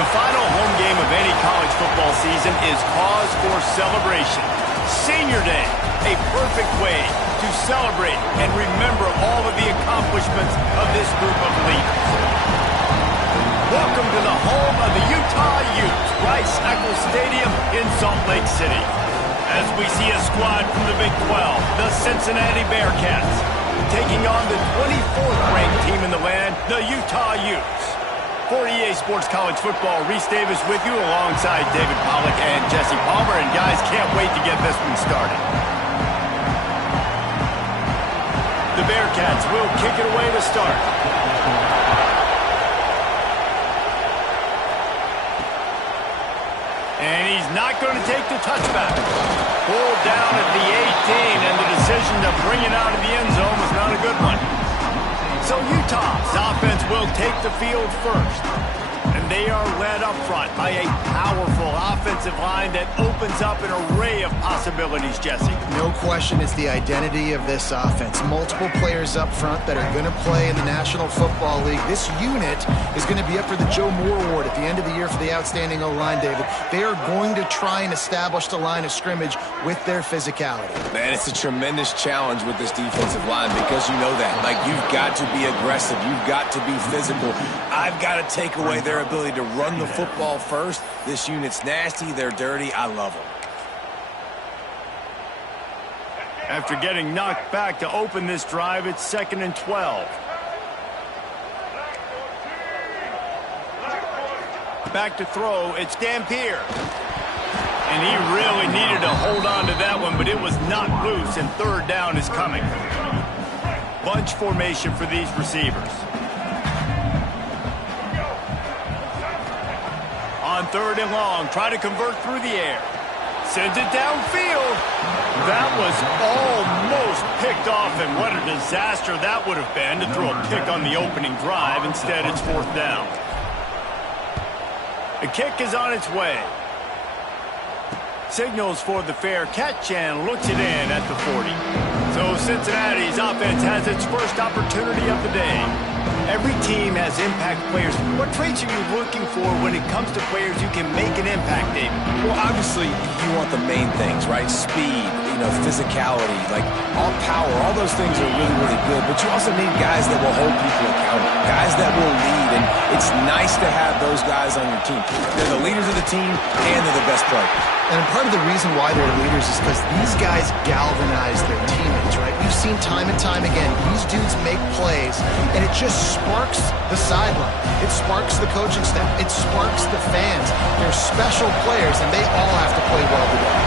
The final home game of any college football season is cause for celebration. Senior Day, a perfect way to celebrate and remember all of the accomplishments of this group of leaders. Welcome to the home of the Utah Utes, Rice-Eccles Stadium in Salt Lake City. As we see a squad from the Big 12, the Cincinnati Bearcats, taking on the 24th ranked team in the land, the Utah Utes. For EA Sports College Football, Reese Davis with you alongside David Pollack and Jesse Palmer. And guys, can't wait to get this one started. The Bearcats will kick it away to start. And he's not going to take the touchback. Pulled down at the 18, and the decision to bring it out of the end zone was not a good one. So Utah's offense will take the field first. And they are led up front by a powerful offensive line that opens up an array of possibilities, Jesse. No question it's the identity of this offense. Multiple players up front that are going to play in the National Football League. This unit is going to be up for the Joe Moore Award at the end of the year for the outstanding O-line, David. They are going to try and establish the line of scrimmage with their physicality. Man, it's a tremendous challenge with this defensive line because you know that. Like, you've got to be aggressive. You've got to be physical. I've got to take away their ability to run the football first. This unit's nasty. They're dirty. I love them. After getting knocked back to open this drive, it's 2nd and 12. Back to throw, it's Dampier. And he really needed to hold on to that one, but it was knocked loose, and 3rd down is coming. Bunch formation for these receivers. On 3rd and long, try to convert through the air. Sends it downfield. That was almost picked off, and what a disaster that would have been to throw a pick on the opening drive. Instead, it's 4th down. The kick is on its way. Signals for the fair catch and looks it in at the 40. So Cincinnati's offense has its first opportunity of the day. Every team has impact players. What traits are you looking for when it comes to players who can make an impact, David? Well, obviously, you want the main things, right? Speed, physicality, like all power. All those things are really, really good. But you also need guys that will hold people accountable, guys that will lead. And it's nice to have those guys on your team. They're the leaders of the team, and they're the best players. And part of the reason why they're leaders is because these guys galvanize their teammates, right? We've seen time and time again, these dudes make plays, and it just sparks the sideline. It sparks the coaching staff. It sparks the fans. They're special players, and they all have to play well together.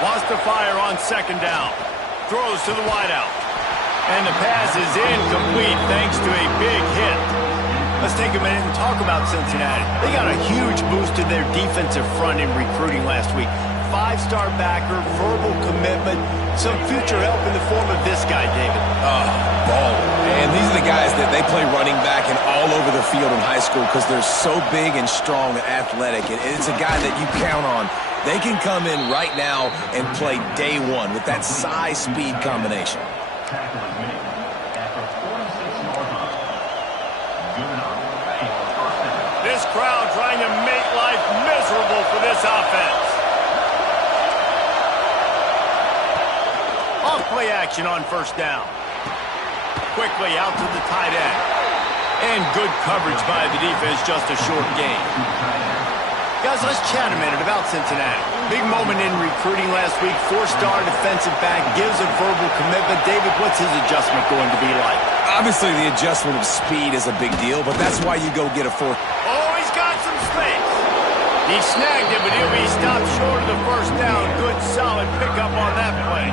Wants to fire on 2nd down. Throws to the wideout. And the pass is incomplete thanks to a big hit. Let's take a minute and talk about Cincinnati. They got a huge boost to their defensive front in recruiting last week. 5-star backer, verbal commitment, some future help in the form of this guy, David. Ball. And these are the guys that they play running back and all over the field in high school because they're so big and strong and athletic. And it's a guy that you count on. They can come in right now and play day one with that size-speed combination. This crowd trying to make life miserable for this offense. Off play action on 1st down. Quickly out to the tight end. And good coverage by the defense, just a short gain. Guys, let's chat a minute about Cincinnati. Big moment in recruiting last week. 4-star defensive back gives a verbal commitment. David, what's his adjustment going to be like? Obviously, the adjustment of speed is a big deal, but that's why you go get a 4th. Oh, he's got some space. He snagged it, but he'll be stopped short of the 1st down. Good, solid pickup on that play.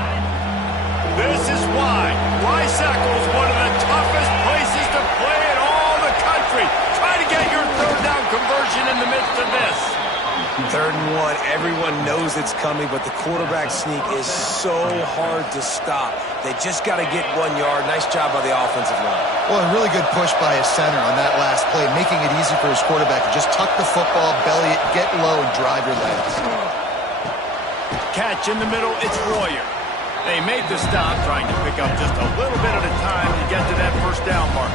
This is why Rice-Eccles, one of the toughest places to play in all the country. Try to get your 3rd down conversion in the midst of this. 3rd and 1, everyone knows it's coming, but the quarterback sneak is so hard to stop. They just got to get 1 yard. Nice job by the offensive line. Well, a really good push by his center on that last play, making it easy for his quarterback to just tuck the football, belly it, get low, and drive your legs. Catch in the middle, it's Royer. They made the stop, trying to pick up just a little bit at a time to get to that first down mark.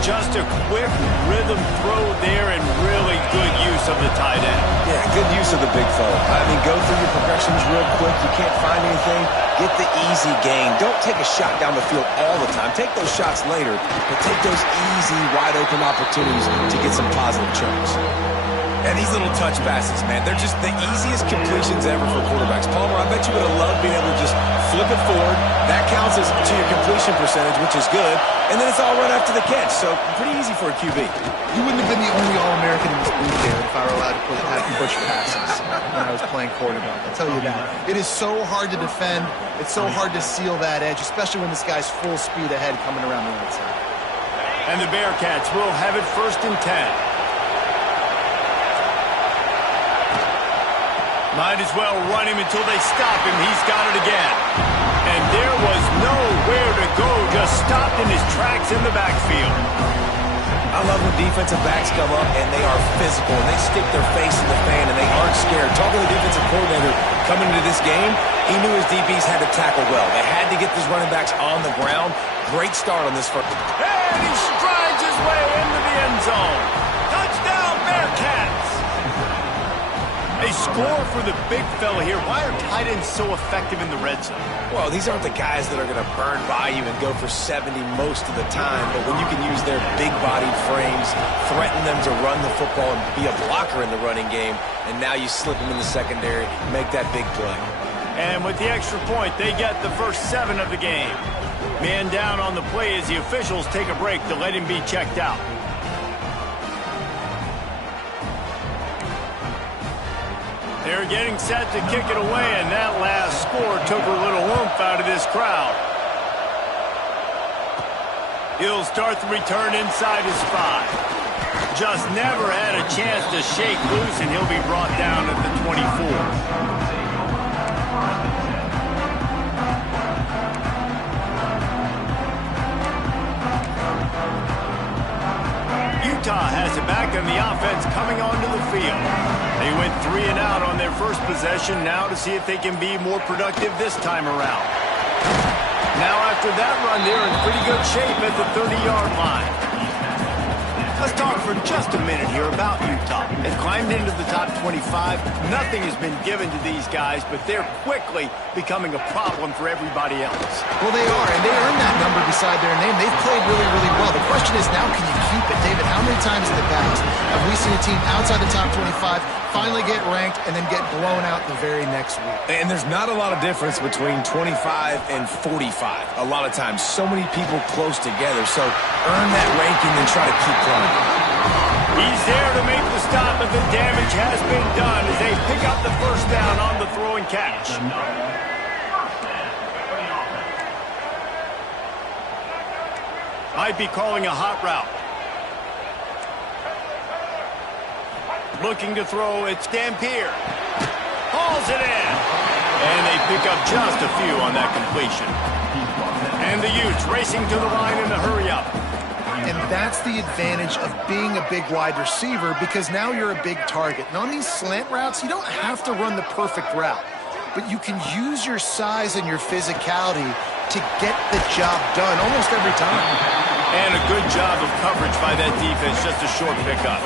Just a quick rhythm throw there and really good use of the tight end. Yeah, good use of the big fella. I mean, go through your progressions real quick. You can't find anything. Get the easy gain. Don't take a shot down the field all the time. Take those shots later, but take those easy, wide-open opportunities to get some positive chunks. And these little touch passes, man, they're just the easiest completions ever for quarterbacks. Palmer, I bet you would have loved being able to just flip it forward. That counts as to your completion percentage, which is good. And then it's all right after the catch. So pretty easy for a QB. You wouldn't have been the only All-American in this booth there if I were allowed to have push passes when I was playing quarterback. I'll tell you that. It is so hard to defend. It's so hard to seal that edge, especially when this guy's full speed ahead coming around the outside. And the Bearcats will have it 1st and 10. Might as well run him until they stop him. He's got it again. And there was nowhere to go. Just stopped in his tracks in the backfield. I love when defensive backs come up and they are physical and they stick their face in the fan and they aren't scared. Talking to the defensive coordinator coming into this game, he knew his DBs had to tackle well. They had to get these running backs on the ground. Great start on this first. And he strides his way into the end zone. Touchdown, Bearcats! A score for the big fella here. Why are tight ends so effective in the red zone? Well, these aren't the guys that are going to burn by you and go for 70 most of the time, but when you can use their big-bodied frames, threaten them to run the football and be a blocker in the running game, and now you slip them in the secondary, make that big play. And with the extra point, they get the first 7 of the game. Man down on the play as the officials take a break to let him be checked out. They're getting set to kick it away, and that last score took a little oomph out of this crowd. He'll start the return inside his 5. Just never had a chance to shake loose, and he'll be brought down at the 24. Utah has it back, and the offense coming onto the field. They went 3 and out on their first possession, now to see if they can be more productive this time around. Now after that run, they're in pretty good shape at the 30-yard line. Let's talk for just a minute here about Utah. They've climbed into the top 25. Nothing has been given to these guys, but they're quickly becoming a problem for everybody else. Well, they are, and they earned that number beside their name. They've played really, really well. The question is now, can you keep it? David, how many times in the past have we seen a team outside the top 25 finally get ranked and then get blown out the very next week? And there's not a lot of difference between 25 and 45 a lot of times. So many people close together, so earn that ranking and try to keep climbing. He's there to make the stop, but the damage has been done as they pick up the first down on the throw and catch. Might be calling a hot route. Looking to throw, it's Dampier. Hauls it in. And they pick up just a few on that completion. And the Utes racing to the line in the hurry-up. And that's the advantage of being a big wide receiver, because now you're a big target. And on these slant routes, you don't have to run the perfect route, but you can use your size and your physicality to get the job done almost every time. And a good job of coverage by that defense, just a short pickup.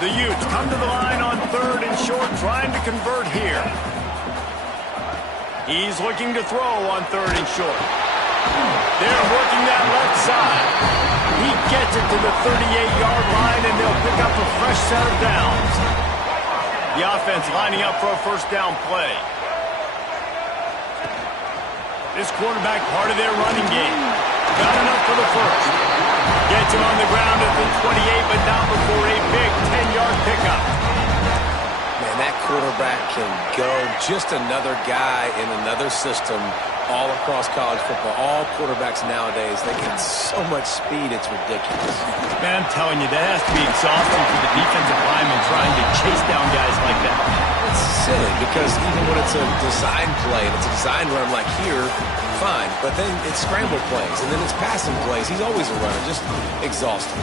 The Utes come to the line on 3rd and short, trying to convert here. He's looking to throw on 3rd and short. They're working that left side. He gets it to the 38-yard line, and they'll pick up a fresh set of downs. The offense lining up for a first down play. This quarterback, part of their running game. Got enough for the first. Gets him on the ground at the 28, but not before a big 10-yard pickup. Man, that quarterback can go. Just another guy in another system all across college football. All quarterbacks nowadays, they get so much speed, it's ridiculous. Man, I'm telling you, that has to be exhausting for the defensive lineman trying to chase down guys like that. It's silly because even when it's a design play and it's a design run like here, fine. But then it's scramble plays and then it's passing plays. He's always a runner, just exhausting.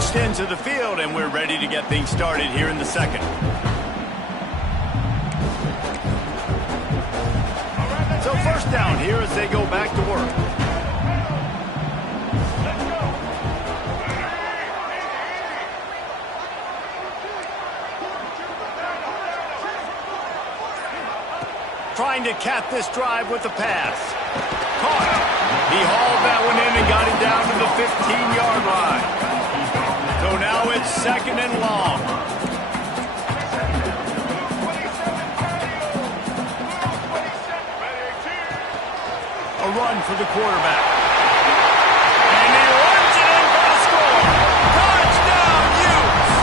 switched into the field, and we're ready to get things started here in the second. So first down here as they go back to work. Trying to cap this drive with the pass. Caught. He hauled that one in and got it down to the 15-yard line. So now it's second and long. A run for the quarterback. And he runs it in for the score. Touchdown, Utes!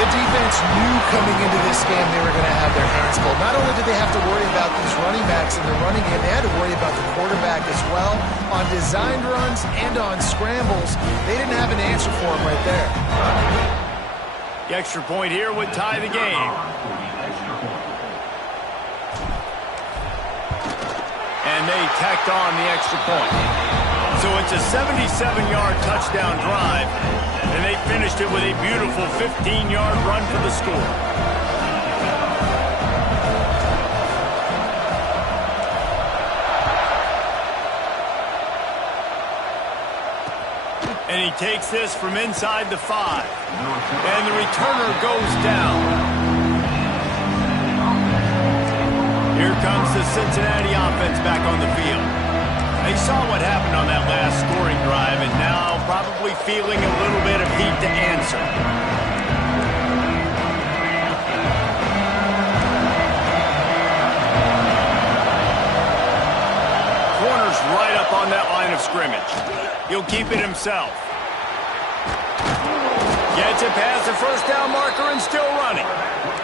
The defense knew coming into this game they were going to have their hands full. Not only did they have to worry about these running backs in the running game, they had to worry about the quarterback as well. On designed runs and on scrambles, they didn't have an answer for him right there. The extra point here would tie the game. And they tacked on the extra point. So it's a 77-yard touchdown drive, and they finished it with a beautiful 15-yard run for the score. And he takes this from inside the 5. And the returner goes down. Here comes the Cincinnati offense back on the field. They saw what happened on that last scoring drive and now probably feeling a little bit of heat to answer. Corner's right up on that line of scrimmage. He'll keep it himself. Gets it past the first down marker and still running.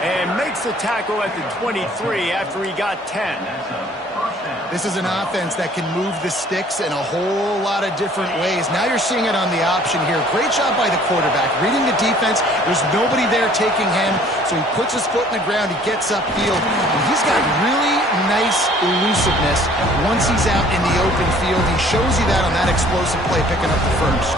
And makes the tackle at the 23 after he got 10. This is an offense that can move the sticks in a whole lot of different ways. Now you're seeing it on the option here. Great job by the quarterback. Reading the defense, there's nobody there taking him, so he puts his foot in the ground, he gets upfield, and he's got really nice elusiveness once he's out in the open field. He shows you that on that explosive play, picking up the first.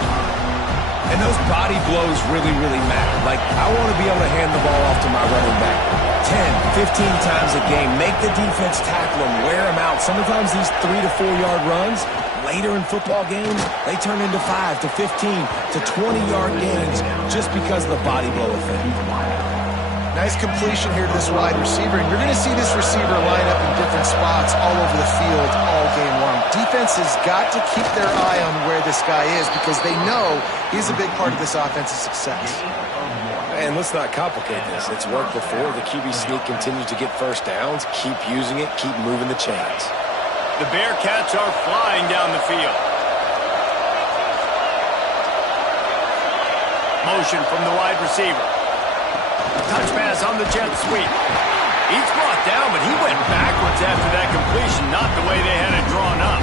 And those body blows really, really matter. Like, I want to be able to hand the ball off to my running back 10, 15 times a game. Make the defense tackle him, wear him out. Sometimes these 3 to 4 yard runs, later in football games, they turn into 5 to 15 to 20-yard gains just because of the body blow effect. Nice completion here to this wide receiver, and you're going to see this receiver line up in different spots all over the field all game long. Defense has got to keep their eye on where this guy is because they know he's a big part of this offense's success. And let's not complicate this. It's worked before. The QB sneak continues to get first downs. Keep using it. Keep moving the chains. The Bearcats are flying down the field. Motion from the wide receiver. Touch pass on the jet sweep. He's brought down, but he went backwards after that completion, not the way they had it drawn up.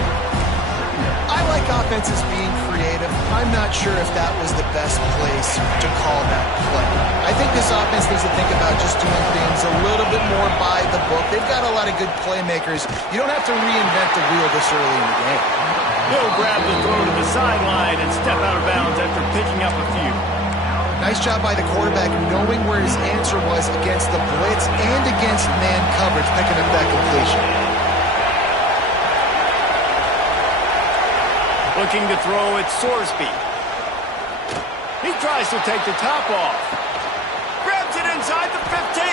I like offenses being creative. I'm not sure if that was the best place to call that play. I think this offense needs to think about just doing things a little bit more by the book. They've got a lot of good playmakers. You don't have to reinvent the wheel this early in the game. He'll grab the throw to the sideline and step out of bounds after picking up a few. Nice job by the quarterback knowing where his answer was against the blitz and against man coverage, picking up that completion. Looking to throw at Sorsby. He tries to take the top off. Grabs it inside the 15.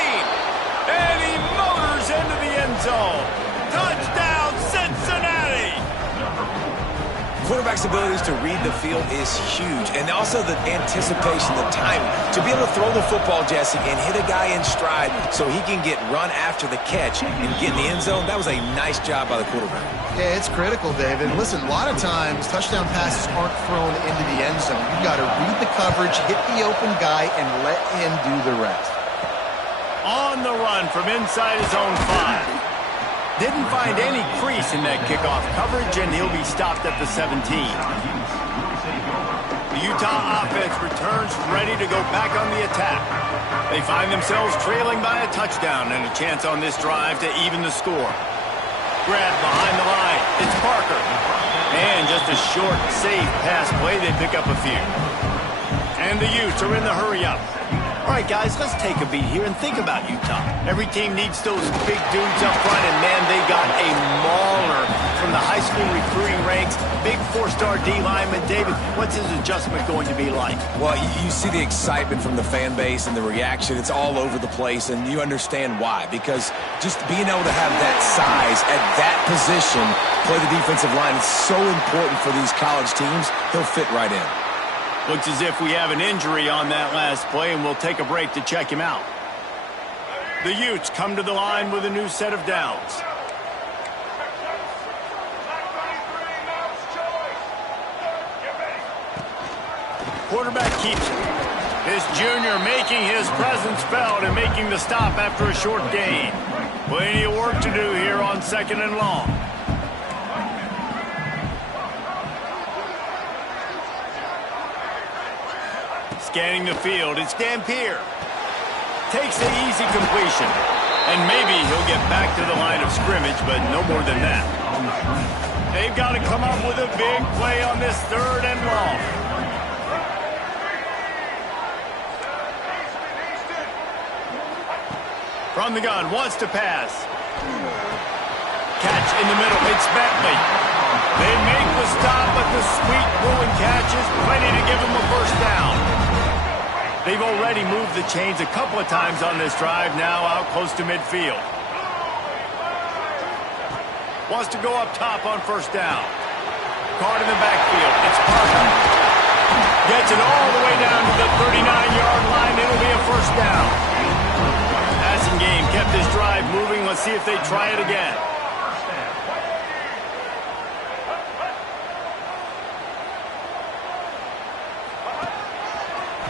And he motors into the end zone. Touchdown, Cincinnati! Quarterback's abilities to read the field is huge. And also the anticipation, the timing. To be able to throw the football, Jesse, and hit a guy in stride so he can get run after the catch and get in the end zone, that was a nice job by the quarterback. Yeah, it's critical, David. Listen, a lot of times touchdown passes aren't thrown into the end zone. You've got to read the coverage, hit the open guy, and let him do the rest. On the run from inside his own 5. Didn't find any crease in that kickoff coverage, and he'll be stopped at the 17. The Utah offense returns ready to go back on the attack. They find themselves trailing by a touchdown and a chance on this drive to even the score. Grab behind the line. It's Parker. And just a short, safe pass play. They pick up a few. And the Utes are in the hurry-up. All right, guys, let's take a beat here and think about Utah. Every team needs those big dudes up front, and, man, they got a mauler from the high school recruiting ranks. Big four-star D lineman. David, what's his adjustment going to be like? Well, you see the excitement from the fan base and the reaction. It's all over the place, and you understand why. Because just being able to have that size at that position, play the defensive line, is so important for these college teams. He'll fit right in. Looks as if we have an injury on that last play, and we'll take a break to check him out. The Utes come to the line with a new set of downs. Quarterback keeps it. This junior making his presence felt and making the stop after a short gain. Plenty of work to do here on 2nd and long. Scanning the field, it's Dampier. Takes the easy completion. And maybe he'll get back to the line of scrimmage, but no more than that. They've got to come up with a big play on this 3rd and long. From the gun, wants to pass. Catch in the middle, it's Bentley. They make the stop, but the sweet rolling catch is plenty to give them a first down. They've already moved the chains a couple of times on this drive, now out close to midfield. Wants to go up top on 1st down. Caught in the backfield, it's Parker. Gets it all the way down to the 39-yard line, it'll be a first down. Passing game kept this drive moving, let's see if they try it again.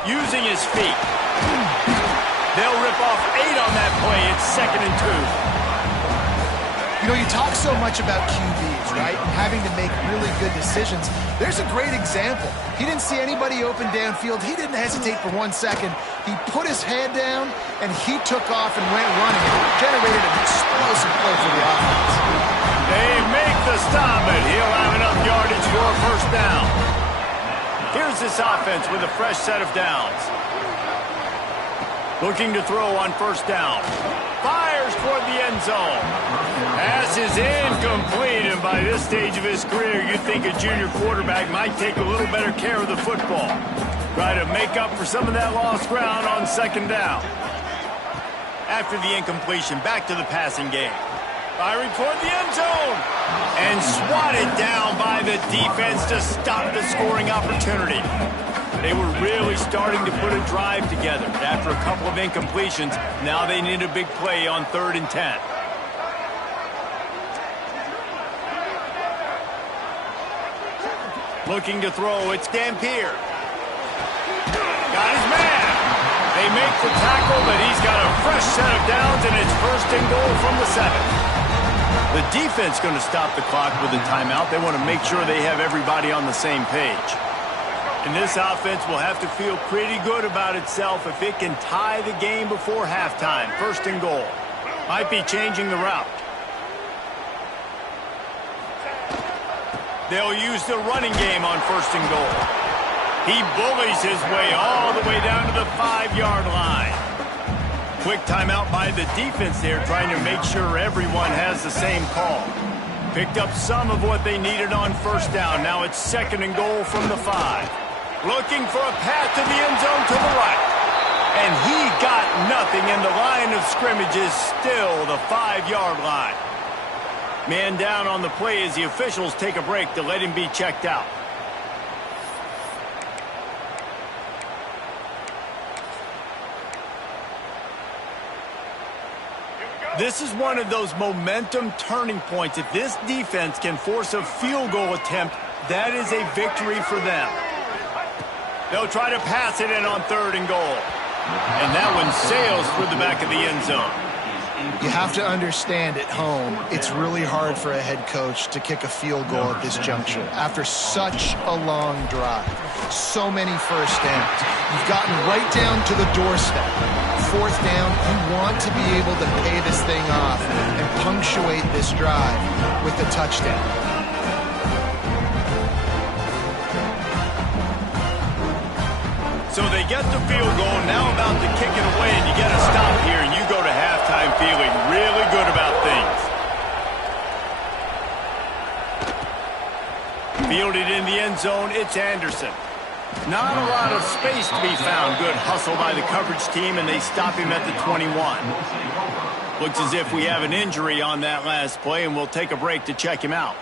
Using his feet. They'll rip off 8 on that play. It's 2nd and 2. You know, you talk so much about QBs, right? And having to make really good decisions. There's a great example. He didn't see anybody open downfield. He didn't hesitate for 1 second. He put his head down, and he took off and went running. It generated an explosive play for the offense. They make the stop, and he'll have enough yardage for a first down. Here's this offense with a fresh set of downs. Looking to throw on 1st down. Fires toward the end zone. Pass is incomplete, and by this stage of his career, you'd think a junior quarterback might take a little better care of the football. Try to make up for some of that lost ground on 2nd down. After the incompletion, back to the passing game. Firing toward the end zone. And swatted down by the defense to stop the scoring opportunity. They were really starting to put a drive together. After a couple of incompletions, now they need a big play on 3rd and 10. Looking to throw, it's Dampier. Got his man. They make the tackle, but he's got a fresh set of downs, and it's 1st and goal from the 7. The defense going to stop the clock with a timeout. They want to make sure they have everybody on the same page. And this offense will have to feel pretty good about itself if it can tie the game before halftime. 1st and goal. Might be changing the route. They'll use the running game on 1st and goal. He bullies his way all the way down to the 5-yard line. Quick timeout by the defense there, trying to make sure everyone has the same call. Picked up some of what they needed on 1st down. Now it's 2nd and goal from the 5. Looking for a path to the end zone to the right. And he got nothing, and the line of scrimmage is still the 5-yard line. Man down on the play as the officials take a break to let him be checked out. This is one of those momentum turning points. If this defense can force a field goal attempt, that is a victory for them. They'll try to pass it in on 3rd and goal. And that one sails through the back of the end zone. You have to understand at home, it's really hard for a head coach to kick a field goal at this juncture after such a long drive. So many first downs. You've gotten right down to the doorstep. 4th down, you want to be able to pay this thing off and punctuate this drive with a touchdown. So they get the field goal, now about to kick it away, and you get a stop here, and you go to halftime feeling really good about things. Fielded in the end zone, it's Anderson. Not a lot of space to be found. Good hustle by the coverage team, and they stop him at the 21. Looks as if we have an injury on that last play, and we'll take a break to check him out.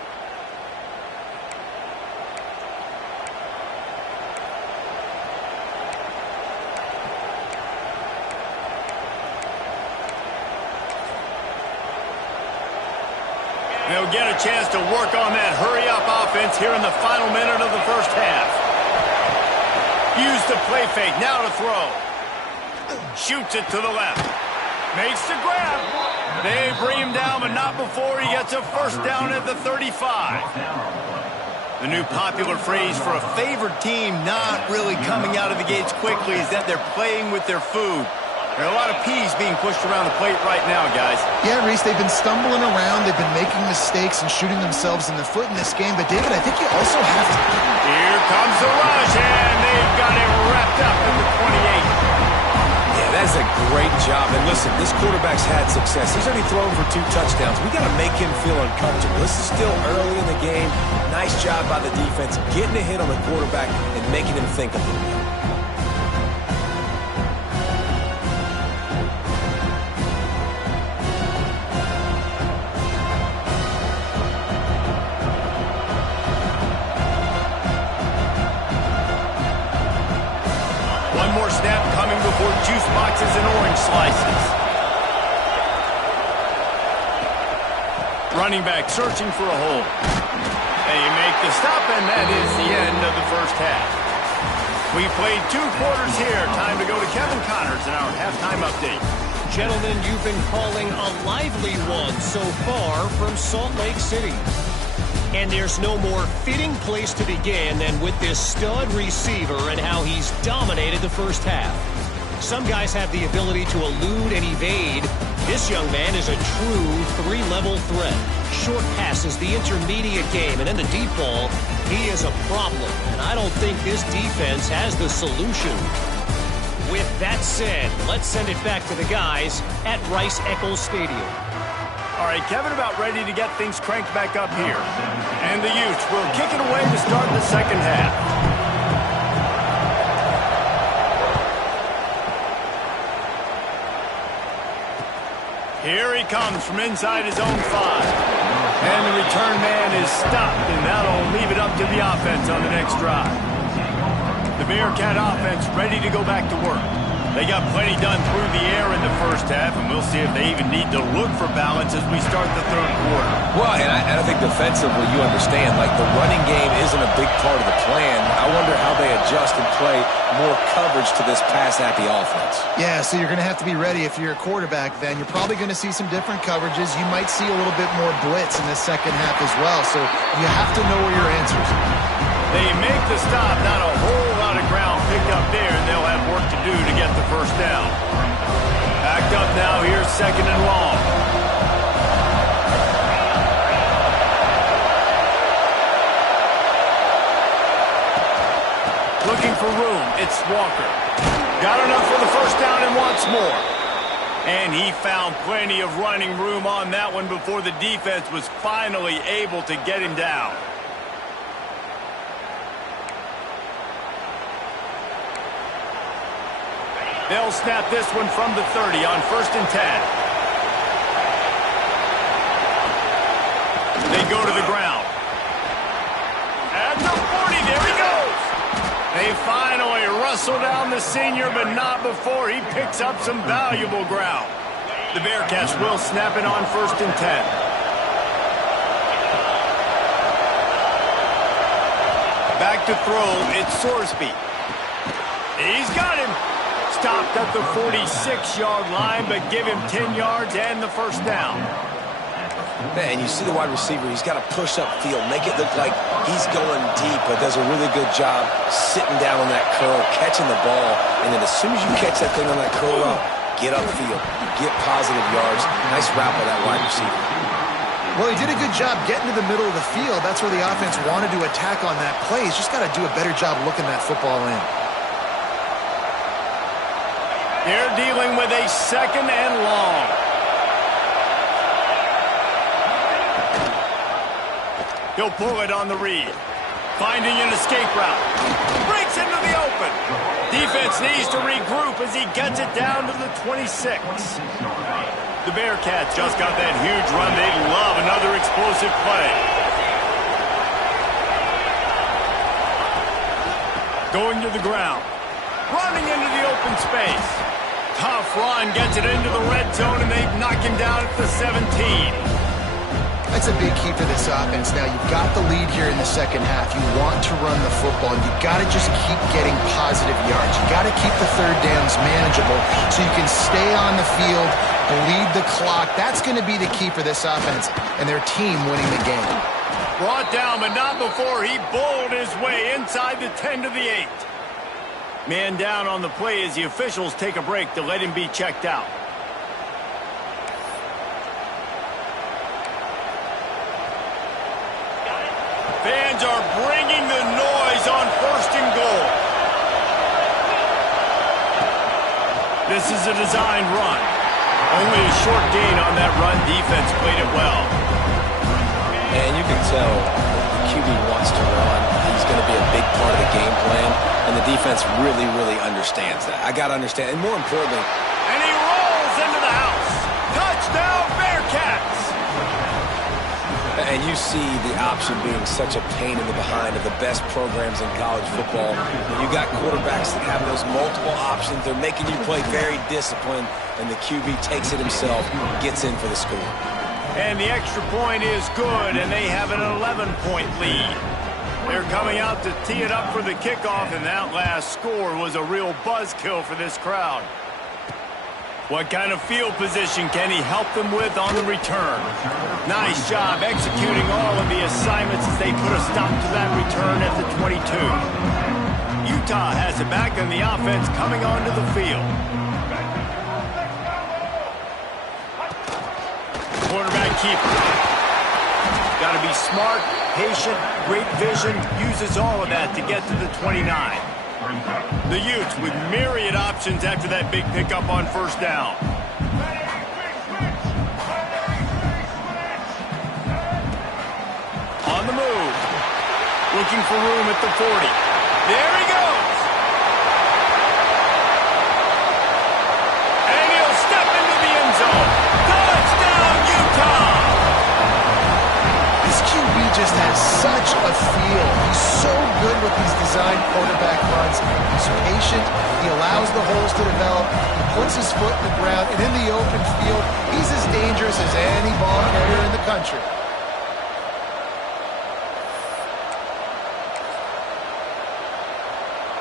They'll get a chance to work on that hurry-up offense here in the final minute of the first half. Use the play fake, now to throw. Shoots it to the left. Makes the grab. They bring him down, but not before he gets a first down at the 35. The new popular phrase for a favored team not really coming out of the gates quickly is that they're playing with their food. There are a lot of peas being pushed around the plate right now, guys. Yeah, Reese, they've been stumbling around. They've been making mistakes and shooting themselves in the foot in this game. But, David, I think you also have to... Here comes the rush, and they've got it wrapped up at the 28. Yeah, that's a great job. And listen, this quarterback's had success. He's already thrown for 2 touchdowns. We got to make him feel uncomfortable. This is still early in the game. Nice job by the defense, getting a hit on the quarterback and making him think a little bit. One more snap coming before juice boxes and orange slices. Running back searching for a hole. They make the stop, and that is the end of the first half. We played 2 quarters here. Time to go to Kevin Connors in our halftime update. Gentlemen, you've been calling a lively one so far from Salt Lake City. And there's no more fitting place to begin than with this stud receiver and how he's dominated the first half. Some guys have the ability to elude and evade. This young man is a true 3-level threat. Short passes, the intermediate game, and then the deep ball, he is a problem. And I don't think this defense has the solution. With that said, let's send it back to the guys at Rice-Eccles Stadium. All right, Kevin, about ready to get things cranked back up here. And the Utes will kick it away to start the second half. Here he comes from inside his own 5. And the return man is stopped, and that'll leave it up to the offense on the next drive. The Bearcat offense ready to go back to work. They got plenty done through the air in the first half, and we'll see if they even need to look for balance as we start the third quarter. Well, and I think defensively, you understand, like the running game isn't a big part of the plan. I wonder how they adjust and play more coverage to this pass-happy offense. Yeah, so you're going to have to be ready if you're a quarterback then. You're probably going to see some different coverages. You might see a little bit more blitz in the second half as well, so you have to know where your answers are. They make the stop, not a whole lot of ground picked up there, and they'll have work to do to get the first down. Backed up now, here's 2nd and long. Looking for room, it's Walker. Got enough for the first down and wants more. And he found plenty of running room on that one before the defense was finally able to get him down. They'll snap this one from the 30 on 1st and 10. They go to the ground. At the 40, there he goes. They finally wrestle down the senior, but not before he picks up some valuable ground. The Bearcats will snap it on 1st and 10. Back to throw, it's Sorsby. He's got him. Stopped at the 46-yard line, but give him 10 yards and the first down. Man, you see the wide receiver, he's got to push up field, make it look like he's going deep, but does a really good job sitting down on that curl, catching the ball, and then as soon as you catch that thing on that curl route, get upfield, get positive yards. Nice route by that wide receiver. Well, he did a good job getting to the middle of the field. That's where the offense wanted to attack on that play. He's just got to do a better job looking that football in. They're dealing with a 2nd and long. He'll pull it on the read. Finding an escape route. Breaks into the open. Defense needs to regroup as he gets it down to the 26. The Bearcats just got that huge run. They'd love another explosive play. Going to the ground. Running into the open space. Tough run gets it into the red zone, and they knock him down at the 17. That's a big key for this offense. Now, you've got the lead here in the second half. You want to run the football. You've got to just keep getting positive yards. You've got to keep the third downs manageable so you can stay on the field, bleed the clock. That's going to be the key for this offense and their team winning the game. Brought down, but not before he bowled his way inside the 10 to the 8. Man down on the play as the officials take a break to let him be checked out. Fans are bringing the noise on 1st and goal. This is a designed run. Only a short gain on that run. Defense played it well. And you can tell the QB wants to run. He's going to be a big part of the game plan. And the defense really, really understands that. I got to understand. And more importantly. And he rolls into the house. Touchdown, Bearcats. And you see the option being such a pain in the behind of the best programs in college football. When you got quarterbacks that have those multiple options, they're making you play very disciplined, and the QB takes it himself, gets in for the score. And the extra point is good, and they have an 11-point lead. They're coming out to tee it up for the kickoff, and that last score was a real buzzkill for this crowd. What kind of field position can he help them with on the return? Nice job executing all of the assignments as they put a stop to that return at the 22. Utah has it back on the offense coming onto the field. Quarterback keeper. Got to be smart, patient, great vision, uses all of that to get to the 29. The Utes with myriad options after that big pickup on 1st down. On the move. Looking for room at the 40. There he goes. And he'll step into the end zone. Touchdown, Utah! This QB just has such a feel. He's so good with these design quarterback runs. He's patient. He allows the holes to develop. He puts his foot in the ground. And in the open field, he's as dangerous as any ball carrier in the country.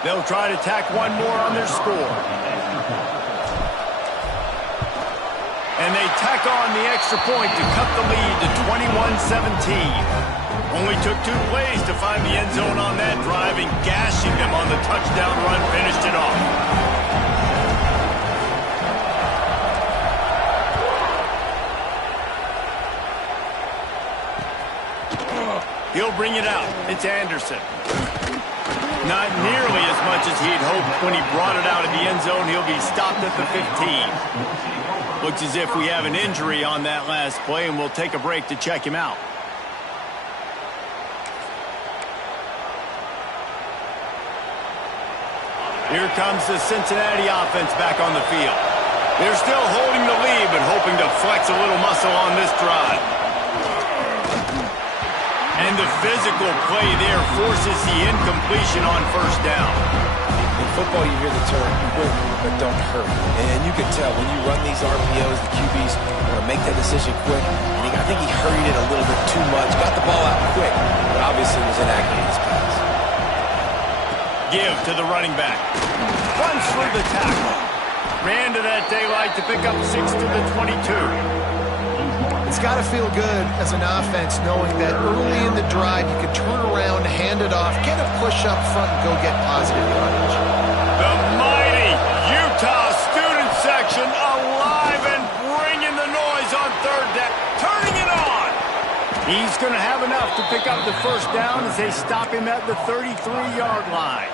They'll try to tack one more on their score. And they tack on the extra point to cut the lead to 21-17. Only took 2 plays to find the end zone on that drive, and gashing them on the touchdown run finished it off. He'll bring it out. It's Anderson. Not nearly as much as he'd hoped when he brought it out of the end zone. He'll be stopped at the 15. Looks as if we have an injury on that last play, and we'll take a break to check him out. Here comes the Cincinnati offense back on the field. They're still holding the lead, but hoping to flex a little muscle on this drive. And the physical play there forces the incompletion on 1st down. In football, you hear the term quick, but don't hurt. And you can tell when you run these RPOs, the QBs want to make that decision quick. And I think he hurried it a little bit too much. Got the ball out quick, but obviously was inaccurate in his pass. Give to the running back. Runs through the tackle. Ran to that daylight to pick up 6 to the 22. It's got to feel good as an offense knowing that early in the drive you can turn around, hand it off, get a push up front, and go get positive yardage. The mighty Utah student section alive and bringing the noise on 3rd down. Turning it on. He's going to have enough to pick up the 1st down as they stop him at the 33-yard line.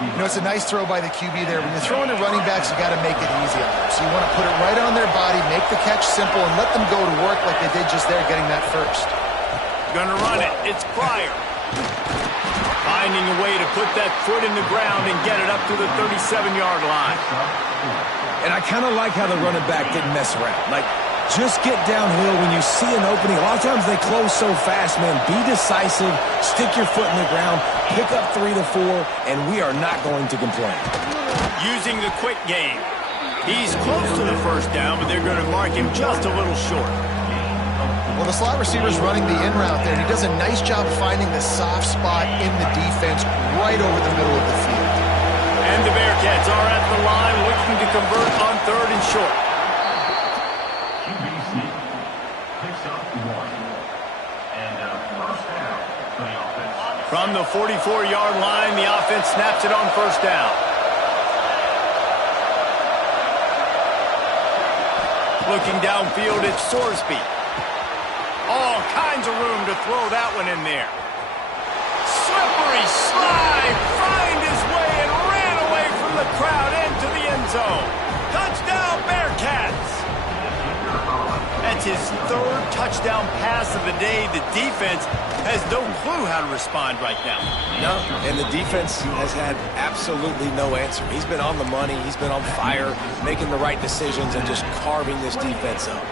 You know, it's a nice throw by the QB there. When you're throwing to running backs, you got to make it easy on them. So you want to put it right on their body, make the catch simple, and let them go to work like they did just there, getting that first. Gonna run it. It's Pryor. Finding a way to put that foot in the ground and get it up to the 37-yard line. And I kind of like how the running back didn't mess around. Like, just get downhill when you see an opening. A lot of times they close so fast, man. Be decisive, stick your foot in the ground, pick up 3 to 4, and we are not going to complain. Using the quick game. He's close to the first down, but they're going to mark him just a little short. Well, the slot receiver's running the in route there, and he does a nice job finding the soft spot in the defense right over the middle of the field. And the Bearcats are at the line looking to convert on 3rd and short. From the 44-yard line, the offense snaps it on 1st down. Looking downfield, it's Sorsby. All kinds of room to throw that one in there. Slippery slide, find his way and ran away from the crowd into the end zone. Touchdown, Bearcats! That's his 3rd touchdown pass of the day. The defense has no clue how to respond right now. No, and the defense has had absolutely no answer. He's been on the money. He's been on fire, making the right decisions and just carving this defense up.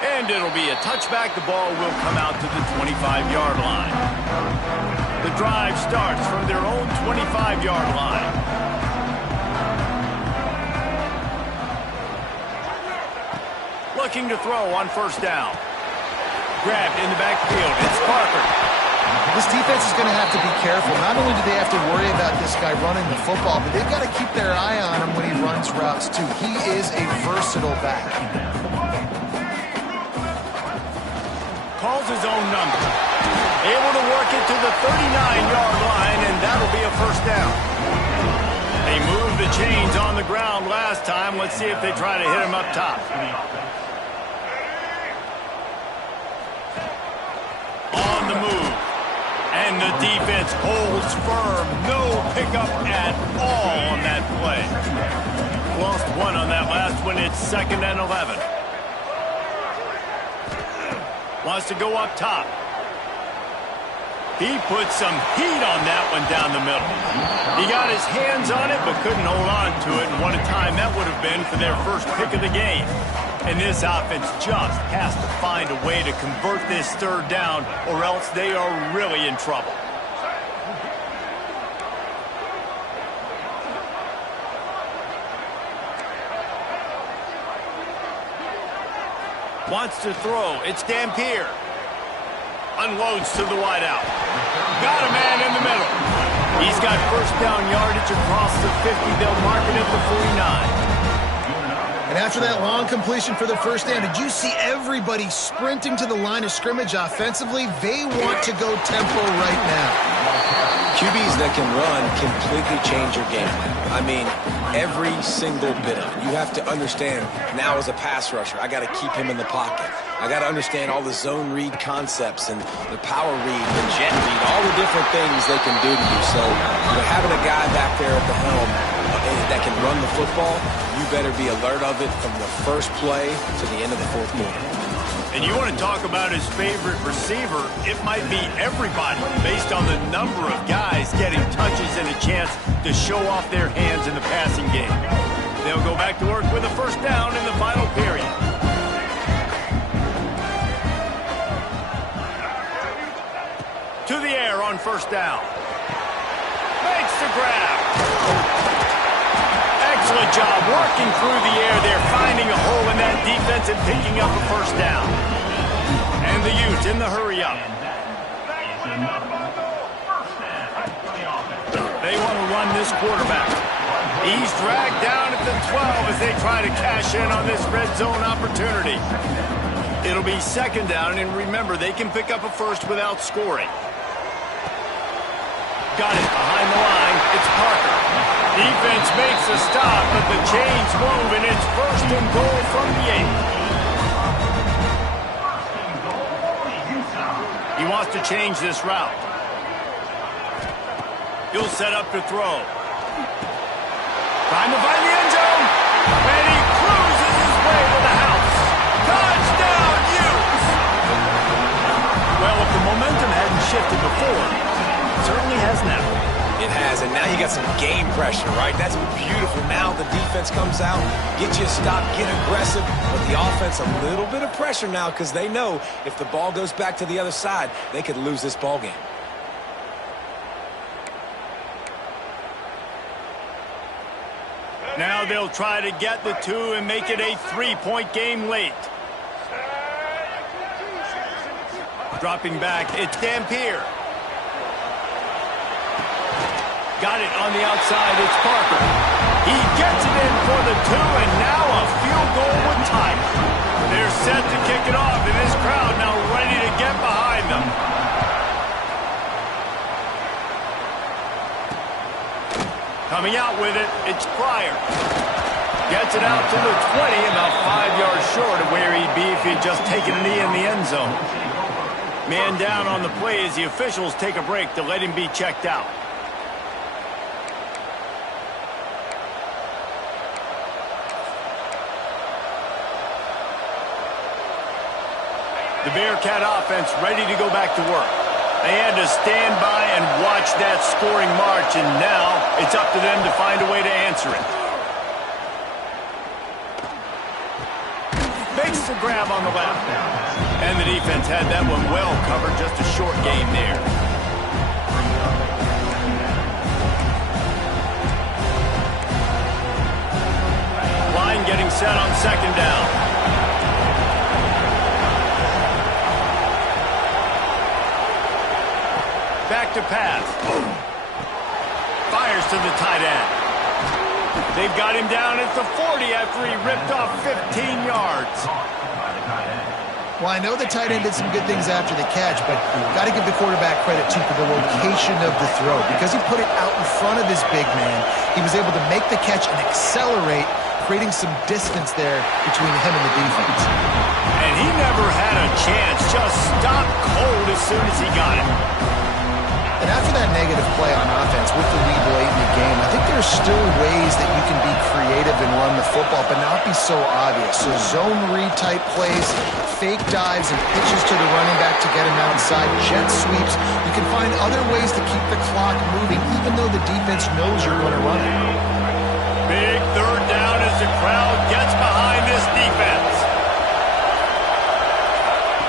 And it'll be a touchback. The ball will come out to the 25-yard line. The drive starts from their own 25-yard line. Looking to throw on 1st down. Grabbed in the backfield. It's Parker. This defense is going to have to be careful. Not only do they have to worry about this guy running the football, but they've got to keep their eye on him when he runs routes, too. He is a versatile back. Calls his own number. Able to work it to the 39-yard line, and that'll be a 1st down. They moved the chains on the ground last time. Let's see if they try to hit him up top. On the move. And the defense holds firm. No pickup at all on that play. Lost 1 on that last one. It's 2nd and 11. Wants to go up top. He put some heat on that one down the middle. He got his hands on it, but couldn't hold on to it. And what a time that would have been for their first pick of the game. And this offense just has to find a way to convert this 3rd down, or else they are really in trouble. Wants to throw. It's Dampier. Unloads to the wideout. Got a man in the middle. He's got 1st down yardage across the 50. They'll mark it at the 49. And after that long completion for the 1st down, did you see everybody sprinting to the line of scrimmage offensively? They want to go tempo right now. QBs that can run completely change your game. I mean, every single bit of it. You have to understand, now as a pass rusher, I got to keep him in the pocket. I got to understand all the zone read concepts and the power read, the jet read, all the different things they can do to you. So, having a guy back there at the helm that can run the football, you better be alert of it from the first play to the end of the 4th quarter. And you want to talk about his favorite receiver, it might be everybody based on the number of guys getting touches and a chance to show off their hands in the passing game. They'll go back to work with a 1st down in the final period. To the air on 1st down. Makes the grab. Excellent job working through the air there, finding a hole in that defense and picking up a 1st down. And the Utes in the hurry up. They want to run this quarterback. He's dragged down at the 12 as they try to cash in on this red zone opportunity. It'll be 2nd down, and remember, they can pick up a 1st without scoring. Got it behind the line. It's Parker. Defense makes a stop, but the chains move, and it's 1st and goal from the 8. He wants to change this route. He'll set up to throw. Trying to find the end zone. And he cruises his way to the house. Touchdown, Utes! Well, if the momentum hadn't shifted before, it certainly has now. It has, and now you got some game pressure, right? That's beautiful. Now the defense comes out, get you a stop, get aggressive, but the offense a little bit of pressure now because they know if the ball goes back to the other side, they could lose this ball game. Now they'll try to get the two and make it a 3-point game late. Dropping back, it's Dampier. Got it on the outside, it's Parker. He gets it in for the two, and now a field goal would tie it. They're set to kick it off, and this crowd now ready to get behind them. Coming out with it, it's Pryor. Gets it out to the 20, about 5 yards short of where he'd be if he'd just taken a knee in the end zone. Man down on the play as the officials take a break to let him be checked out. The Bearcat offense ready to go back to work. They had to stand by and watch that scoring march, and now it's up to them to find a way to answer it. Makes the grab on the left. And the defense had that one well covered, just a short game there. Line getting set on second down. Back to pass. Fires to the tight end. They've got him down at the 40 after he ripped off 15 yards. Well, I know the tight end did some good things after the catch, but got to give the quarterback credit, too, for the location of the throw. Because he put it out in front of his big man, he was able to make the catch and accelerate, creating some distance there between him and the defense. And he never had a chance. Just stopped cold as soon as he got it. And after that negative play on offense with the lead late in the game, I think there's still ways that you can be creative and run the football, but not be so obvious. So zone read type plays, fake dives, and pitches to the running back to get him outside, jet sweeps. You can find other ways to keep the clock moving, even though the defense knows you're going to run it. Big third down as the crowd gets behind this defense.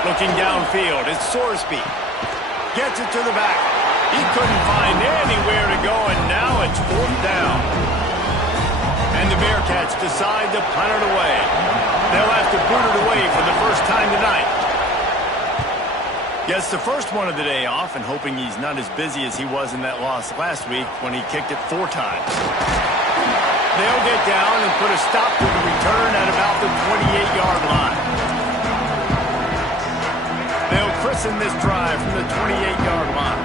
Looking downfield, it's Sorsby. Gets it to the back. He couldn't find anywhere to go, and now it's fourth down. And the Bearcats decide to punt it away. They'll have to boot it away for the first time tonight. Gets the first one of the day off, and hoping he's not as busy as he was in that loss last week when he kicked it 4 times. They'll get down and put a stop to the return at about the 28-yard line. They'll christen this drive from the 28-yard line.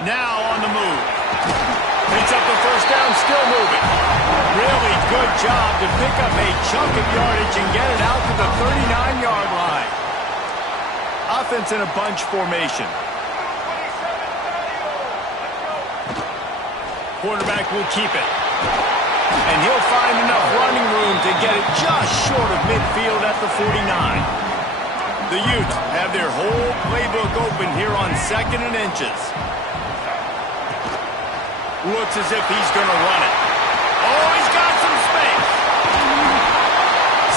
Now on the move. Picks up the first down, still moving. Really good job to pick up a chunk of yardage and get it out to the 39-yard line. Offense in a bunch formation. Quarterback will keep it. And he'll find enough running room to get it just short of midfield at the 49. The Utes have their whole playbook open here on 2nd and inches. Looks as if he's going to run it. Oh, he's got some space.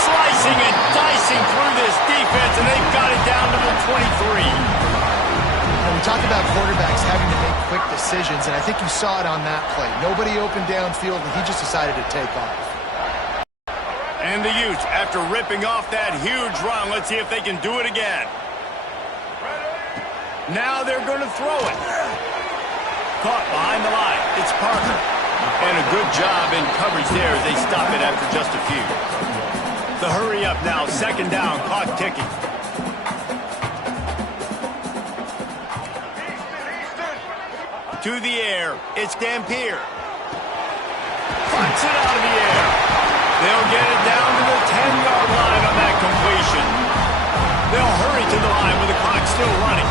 Slicing and dicing through this defense, and they've got it down to the 23. When we talk about quarterbacks having to make quick decisions, and I think you saw it on that play. Nobody open downfield, and he just decided to take off. And the Utes, after ripping off that huge run, let's see if they can do it again. Now they're going to throw it. Caught behind the line. It's Parker. And a good job in coverage there as they stop it after just a few. The hurry up now. 2nd down. Clock ticking. To the air. It's Dampier. Punts it out of the air. They'll get it down to the 10-yard line on that completion. They'll hurry to the line with the clock still running.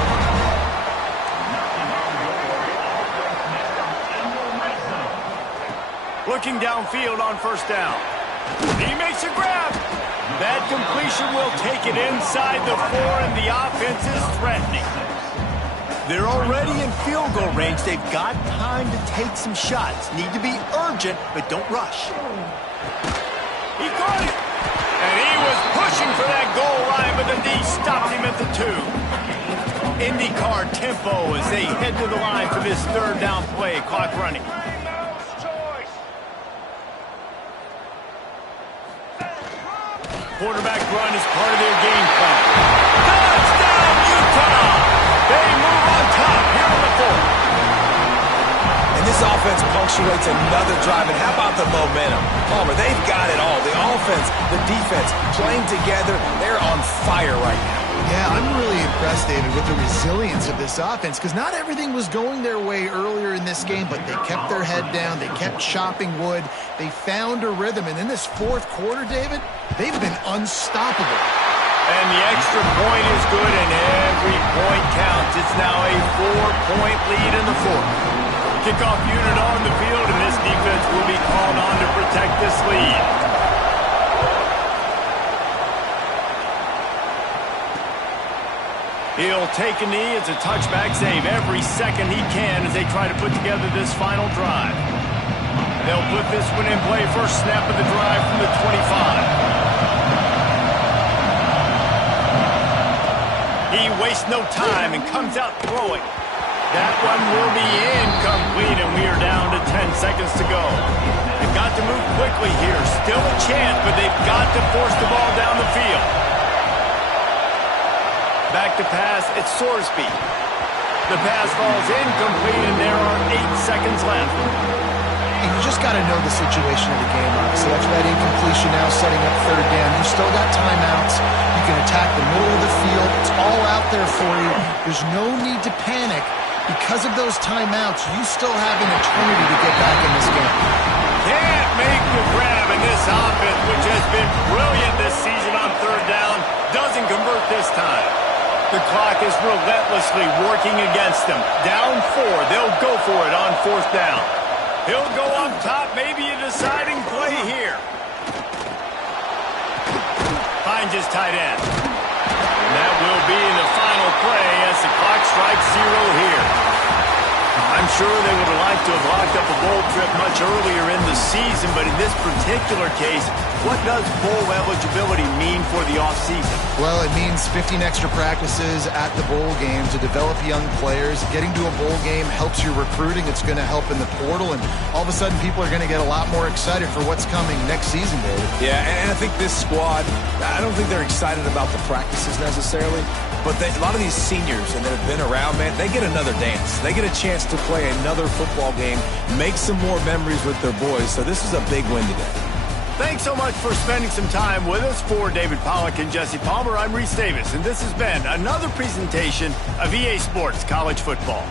Looking downfield on first down. He makes a grab. That completion will take it inside the 4, and the offense is threatening. They're already in field goal range. They've got time to take some shots. Need to be urgent, but don't rush. He caught it. And he was pushing for that goal line, but the D stopped him at the 2. IndyCar tempo as they head to the line for this third down play. Clock running. Quarterback run is part of their game plan. Touchdown, Utah! They move on top here on the 4th. And this offense punctuates another drive. And how about the momentum? Palmer, they've got it all. The offense, the defense, playing together. They're on fire right now. Yeah, I'm really impressed, David, with the resilience of this offense, because not everything was going their way earlier in this game, but they kept their head down. They kept chopping wood. They found a rhythm. And in this 4th quarter, David, they've been unstoppable. And the extra point is good, and every point counts. It's now a 4-point lead in the 4th. Kickoff unit on the field, and this defense will be called on to protect this lead. He'll take a knee. It's a touchback save every second he can as they try to put together this final drive. They'll put this one in play. First snap of the drive from the 25. He wastes no time and comes out throwing. That one will be incomplete, and we are down to 10 seconds to go. They've got to move quickly here. Still a chance, but they've got to force the ball down the field. Back to pass, it's Sorsby. The pass falls incomplete, and there are 8 seconds left. And you just got to know the situation of the game, obviously. After that incompletion now setting up third down, you still got timeouts. You can attack the middle of the field. It's all out there for you. There's no need to panic. Because of those timeouts, you still have an eternity to get back in this game. Can't make the grab, and this offense, which has been brilliant this season on third down, doesn't convert this time. The clock is relentlessly working against them. Down 4, they'll go for it on 4th down. He'll go up top, maybe a deciding play here. Finds his tight end. And that will be the final play as the clock strikes 0 here. I'm sure they would have liked to have locked up a bowl trip much earlier in the season, but in this particular case, what does bowl eligibility mean for the offseason? Well, it means 15 extra practices at the bowl game to develop young players. Getting to a bowl game helps your recruiting. It's going to help in the portal, and all of a sudden people are going to get a lot more excited for what's coming next season, David. Yeah, and I think this squad, I don't think they're excited about the practices necessarily, but a lot of these seniors and that have been around, man, they get another dance. They get a chance to play another football game, make some more memories with their boys. So this is a big win today. Thanks so much for spending some time with us. For David Pollack and Jesse Palmer, I'm Reese Davis, and this has been another presentation of EA Sports College Football.